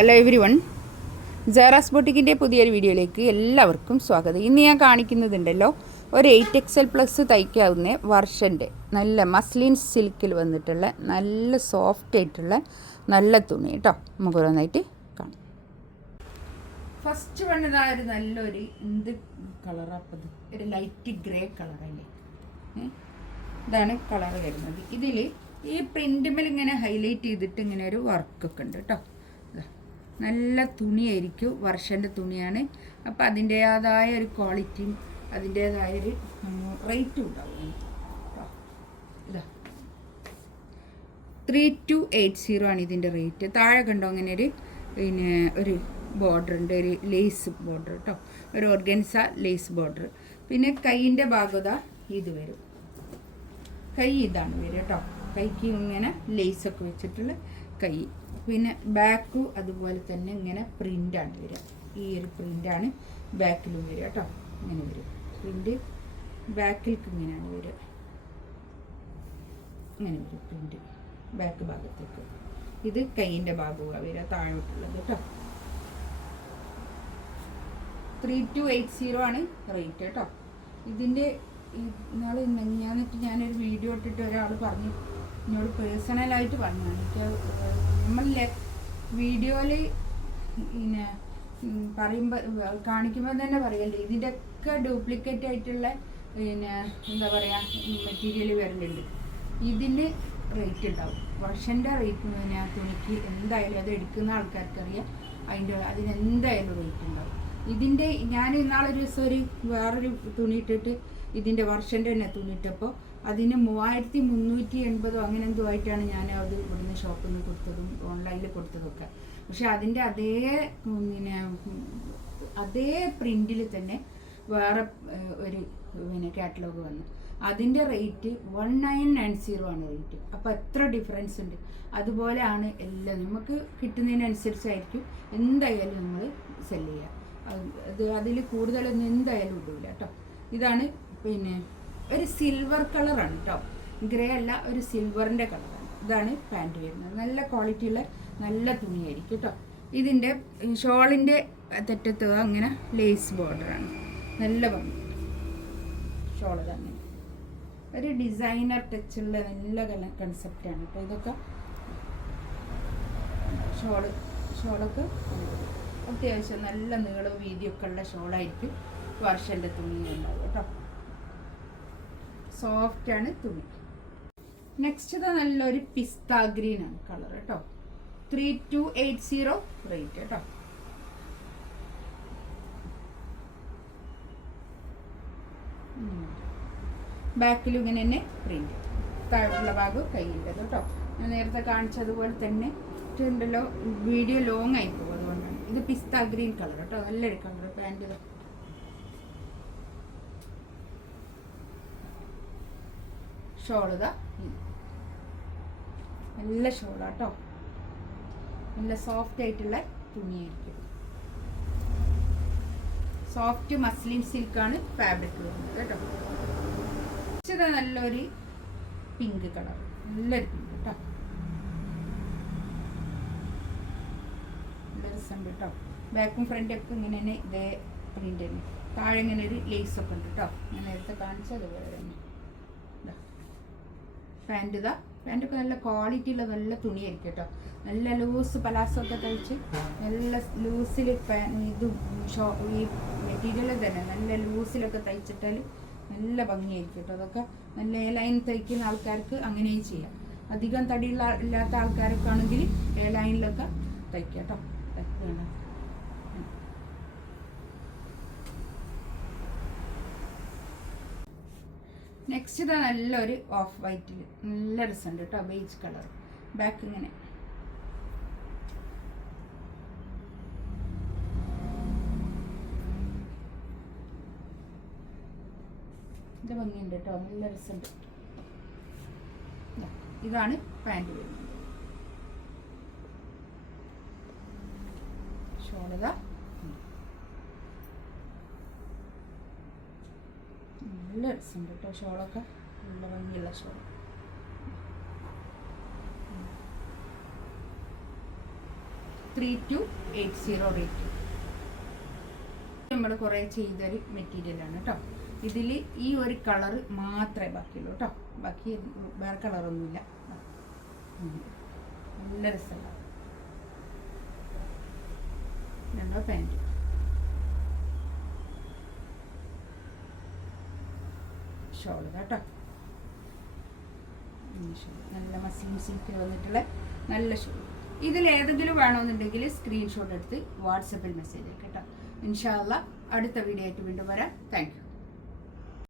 Hello every one, ജാറാസ് ബൊട്ടിക്കിൻ്റെ പുതിയൊരു വീഡിയോയിലേക്ക് എല്ലാവർക്കും സ്വാഗതം. ഇന്ന് ഞാൻ കാണിക്കുന്നതുണ്ടല്ലോ ഒരു 8XL+ തയ്ക്കാവുന്ന വർഷൻ്റെ നല്ല മസ്ലിൻ സിൽക്കിൽ വന്നിട്ടുള്ള നല്ല സോഫ്റ്റ് ആയിട്ടുള്ള നല്ല തുണി കേട്ടോ. നമുക്ക് ഓരോന്നായിട്ട് കാണാം. ഫസ്റ്റ് വന്നതായൊരു നല്ലൊരു എന്ത് കളറാപ്പത്, ഒരു ലൈറ്റ് ഗ്രേ കളറല്ലേ, ഇതാണ് കളർ വരുന്നത്. ഇതിൽ ഈ പ്രിൻറ്റുമ്മൽ ഇങ്ങനെ ഹൈലൈറ്റ് ചെയ്തിട്ട് ഇങ്ങനെ ഒരു വർക്കൊക്കെ ഉണ്ട് കേട്ടോ. നല്ല തുണിയായിരിക്കും, വർഷൻ്റെ തുണിയാണ്. അപ്പം അതിൻ്റേതായ ഒരു ക്വാളിറ്റിയും അതിൻ്റേതായൊരു റേറ്റും ഉണ്ടാവും. ഇതാ 3280 ആണ് ഇതിൻ്റെ റേറ്റ്. താഴെ കണ്ടോ അങ്ങനെ ഒരു ബോർഡർ ഉണ്ട്, ഒരു ലേസ് ബോർഡർ കേട്ടോ, ഒരു ഓർഗൻസ ലേസ് ബോർഡർ. പിന്നെ കൈയിൻ്റെ ഭാഗത ഇത് വരും, കൈ ഇതാണ് വരും കേട്ടോ. കൈക്ക് ഇങ്ങനെ ലേസൊക്കെ വെച്ചിട്ടുള്ള കൈ. പിന്നെ ബാക്കും അതുപോലെ തന്നെ ഇങ്ങനെ പ്രിൻ്റാണ് വരിക. ഈ ഒരു പ്രിൻ്റാണ് ബാക്കിലും വരിക കേട്ടോ. ഇങ്ങനെ വരും പ്രിൻ്റ്, ബാക്കിലേക്ക് ഇങ്ങനെയാണ് വരിക, ഇങ്ങനെ വരും പ്രിൻ്റ് ബാക്ക് ഭാഗത്തേക്ക്. ഇത് കൈയിൻ്റെ ഭാഗമാണ് വരിക താഴോട്ടുള്ളത് കേട്ടോ. 3280 ആണ് റേറ്റ് കേട്ടോ. ഇതിൻ്റെ ഇന്നാൾ ഞാനൊരു വീഡിയോ ഇട്ടിട്ട് ഒരാൾ പറഞ്ഞു, എന്നോട് പേഴ്സണലായിട്ട് പറഞ്ഞു, എനിക്ക് നമ്മളിലെ വീഡിയോയിൽ പിന്നെ പറയുമ്പോൾ കാണിക്കുമ്പോൾ തന്നെ പറയല്ലേ, ഇതിൻ്റെയൊക്കെ ഡ്യൂപ്ലിക്കേറ്റ് ആയിട്ടുള്ള പിന്നെ എന്താ പറയുക മെറ്റീരിയൽ വരലുണ്ട്. ഇതിന് റേറ്റ് ഉണ്ടാവും, വർഷൻ്റെ റേറ്റ്. പിന്നെ തുണിക്ക് എന്തായാലും അത് എടുക്കുന്ന ആൾക്കാർക്കറിയാം, അതിനെന്തായാലും റേറ്റ് ഉണ്ടാവും. ഇതിൻ്റെ ഞാൻ ഇന്നാളൊരു ദിവസം വേറൊരു തുണി ഇട്ടിട്ട് ഇതിൻ്റെ വർഷൻ്റെ തന്നെ തുണിയിട്ടപ്പോൾ അതിന് 3380 അങ്ങനെ എന്തോ ആയിട്ടാണ് ഞാൻ അത് ഇവിടുന്ന് ഷോപ്പിൽ നിന്ന് കൊടുത്തതും ഓൺലൈനിൽ കൊടുത്തതൊക്കെ. പക്ഷെ അതിൻ്റെ അതേ പ്രിൻറ്റിൽ തന്നെ വേറെ ഒരു കാറ്റലോഗ് വന്നു. അതിൻ്റെ റേറ്റ് 1990 ആണ് റേറ്റ്. അപ്പോൾ എത്ര ഡിഫറൻസ് ഉണ്ട്. അതുപോലെയാണ് എല്ലാം, നമുക്ക് കിട്ടുന്നതിനനുസരിച്ചായിരിക്കും എന്തായാലും നമ്മൾ സെല് ചെയ്യുക. അതിൽ കൂടുതലൊന്നും എന്തായാലും ഇടില്ല കേട്ടോ. ഇതാണ് പിന്നെ ഒരു സിൽവർ കളറാണ് കേട്ടോ, ഗ്രേ അല്ല, ഒരു സിൽവറിൻ്റെ കളറാണ്. ഇതാണ് പാൻറ്റ് വരുന്നത്. നല്ല ക്വാളിറ്റിയുള്ള നല്ല തുണിയായിരിക്കും കേട്ടോ. ഇതിൻ്റെ ഷോളിൻ്റെ തെറ്റത്ത് അങ്ങനെ ലേസ് ബോർഡറാണ്, നല്ല ഭംഗി. ഷോള് തന്നെ ഒരു ഡിസൈനർ ടച്ചുള്ള നല്ല കൺസെപ്റ്റാണ് കേട്ടോ. ഇതൊക്കെ ഷോളൊക്കെ അത്യാവശ്യം നല്ല നീളവും വീതിയൊക്കെ ഉള്ള ഷോളായിരിക്കും വർഷൻ്റെ തുണി ഉണ്ടാവും കേട്ടോ. സോഫ്റ്റാണ് തുണി. നെക്സ്റ്റ് നല്ലൊരു പിസ്ത ഗ്രീൻ ആണ് കളർ കേട്ടോ. 3280 റേറ്റ് കേട്ടോ. ബാക്കിലും ഇങ്ങനെ തന്നെ പ്രിന്റ്, താഴെയുള്ള ഭാഗം കയ്യിൻ്റെ കേട്ടോ. ഞാൻ നേരത്തെ കാണിച്ചതുപോലെ തന്നെ ഉണ്ടല്ലോ, വീഡിയോ ലോങ് ആയി പോകും, അതുകൊണ്ടാണ്. ഇത് പിസ്ത ഗ്രീൻ കളർ കേട്ടോ, നല്ലൊരു കളർ. പാൻറ് ഷോളിതാ നല്ല ഷോളാട്ടോ, നല്ല സോഫ്റ്റ് ആയിട്ടുള്ള തുണിയായിരിക്കും. സോഫ്റ്റ് മസ്ലിൻ സിൽക്കാണ് ഫാബ്രിക് വരുന്നത് കേട്ടോ. നല്ലൊരു പിങ്ക് കളർ, നല്ലൊരു പിങ്ക് കേട്ടോ, നല്ല രസമുണ്ട് കേട്ടോ. ബാക്കും ഫ്രണ്ടൊക്കെ ഇങ്ങനെ തന്നെ ഇതേ പ്രിന്റ് തന്നെ. താഴെ ഇങ്ങനെ ഒരു ലേസൊക്കെ ഉണ്ട് കേട്ടോ, ഞാൻ നേരത്തെ കാണിച്ചത് അതുപോലെ തന്നെ. പാൻറ്റൊക്കെ നല്ല ക്വാളിറ്റിയുള്ള നല്ല തുണിയായിരിക്കും കേട്ടോ. നല്ല ലൂസ് പലാസൊക്കെ തയ്ച്ച് നല്ല ലൂസിൽ ഇതും ഈ മെറ്റീരിയൽ തന്നെ നല്ല ലൂസിലൊക്കെ തയ്ച്ചിട്ടാൽ നല്ല ഭംഗിയായിരിക്കും കേട്ടോ. അതൊക്കെ നല്ല എ ലൈൻ തയ്ക്കുന്ന ആൾക്കാർക്ക് അങ്ങനെയും ചെയ്യാം. അധികം തടിയുള്ള ഇല്ലാത്ത ആൾക്കാരൊക്കെ ആണെങ്കിൽ എ ലൈനിലൊക്കെ തയ്ക്കാം കേട്ടോ. നെക്സ്റ്റ് ഇതാ നല്ലൊരു ഓഫ് വൈറ്റിൽ നല്ല രസമുണ്ട് കേട്ടോ, ബേജ് കളർ. ബാക്ക് ഇങ്ങനെ ഇത് ഭംഗിയുണ്ട് കേട്ടോ, നല്ല രസമുണ്ട്. ഇതാണ് പാൻറ് വരുന്നത്. ഷോളിതാ നല്ല രസമുണ്ട് കേട്ടോ. ഷോളൊക്കെ നല്ല ഭംഗിയുള്ള ഷോൾ. 3280 റേറ്റ്. നമ്മൾ കുറേ ചെയ്തൊരു മെറ്റീരിയലാണ് കേട്ടോ. ഇതിൽ ഈ ഒരു കളറ് മാത്രമേ ബാക്കിയുള്ളൂ കേട്ടോ. ബാക്കി വേറെ കളറൊന്നുമില്ല. നല്ല രസമുള്ള രണ്ടോ പാൻറ്റ്. ഷോൾ കേട്ടോ. നല്ല മസ്ലിൻ സിൽക്കിൽ വന്നിട്ടുള്ള നല്ല ഷോൾ. ഇതിലേതെങ്കിലും വേണമെന്നുണ്ടെങ്കിൽ സ്ക്രീൻഷോട്ട് എടുത്ത് വാട്സപ്പിൽ മെസ്സേജ് അയക്കാം കേട്ടോ. ഇൻഷാ അല്ലാഹ് അടുത്ത വീഡിയോ ആയിട്ട് വീണ്ടും വരാം. Thank you.